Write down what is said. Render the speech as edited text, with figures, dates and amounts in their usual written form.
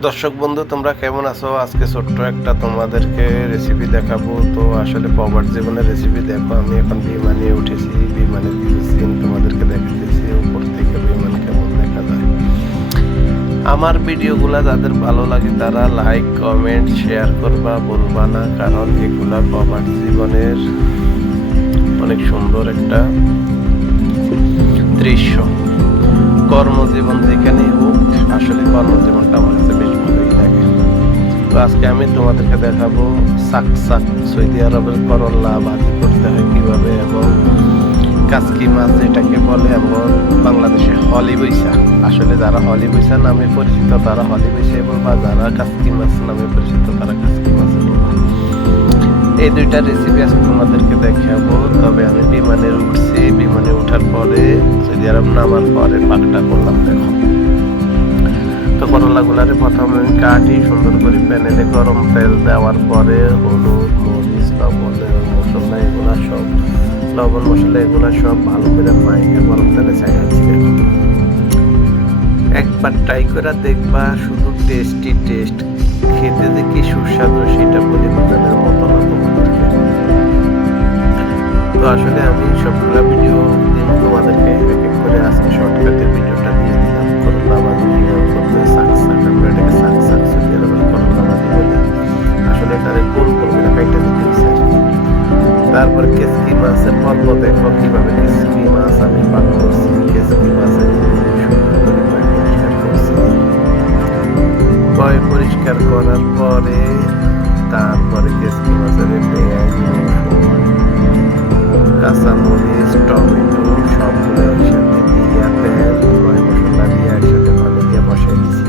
দর্শক বন্ধু, তোমরা কেমন আছো? আজকে ছোট্ট একটা তোমাদেরকে রেসিপি দেখাবো। তো আসলে প্রবাস জীবনের রেসিপি দেখো। আমি এখন বিমানে উঠেছি, বিমানের কিছু সিন তোমাদেরকে দেখাতেছি, উপর থেকে বিমান কেমন দেখা যায়। আমার ভিডিওগুলা যাদের ভালো লাগে তারা লাইক কমেন্ট শেয়ার করবা ভুলবা না, কারণ এগুলা প্রবাস জীবনের অনেক সুন্দর একটা দৃশ্য। কর্মজীবন যেখানে হোক, আসলে কর্মজীবনটা আমার কাছে বেশ ভালোই লাগে। তো আজকে আমি তোমাদেরকে দেখাবো সাকসাক সৌদি আরবের করল্লা ভাজি করতে হয় কিভাবে, এবং কাসকি মাছ যেটাকে বলে, এবং বাংলাদেশে হলি বৈশা। আসলে যারা হলি বৈশা নামে পরিচিত তারা হলি বৈশাই বলবা, যারা কাসকি মাছ নামে পরিচিত তারা কাসকি মাছ বলবা। এই দুইটা রেসিপি আজকে তোমাদেরকে দেখাবো। তবে আমি বিমানে উঠছি, বিমানে ওঠার পরে সৌদি আরব নামার পরে পাকটা করলাম। দেখো তো করলাগুলারে প্রথমে কাটি সুন্দর করে, প্যানেলে গরম তেল দেওয়ার পরে হলুদ মরিচ লবণ মশলা এগুলা সব, লবণ মশলা এগুলা সব ভালো করে মাইকে গরম তেলে চাইছি। একবার ট্রাই করে দেখবা, শুধু টেস্ট খেতে যে কি সুস্বাদু সেটা বলে বোঝানোর মতো না তোমাদেরকে। তো আসলে আমি সবগুলো ভিডিও দিন তোমাদেরকে এক এক করে আজকে শর্টকাটের ভিডিওটা দিয়ে দিলাম। করলা ভাজি কিভাবে করতে, সাকসাক, আমরা এটাকে সাকসাক সৌদি আরবের করলা ভাজি বলি। আসলে এটারে গোল গোল করে কাইটা দিতে হইছে আর কি। তারপর কেসকি মাছের পর্ব দেখো কিভাবে কেসকি মাছ আমি পাক করছি। কেসকি মাছের সুন্দর করে পরিষ্কার করছি। পরিষ্কার করার পরে তারপরে কেসকি মাছের পেঁয়াজ রসুন কাঁচামরিচ টমেটো সবগুলো একসাথে দিয়ে তেল মশলা দিয়ে একসাথে পানি দিয়ে বসিয়ে দিচ্ছি।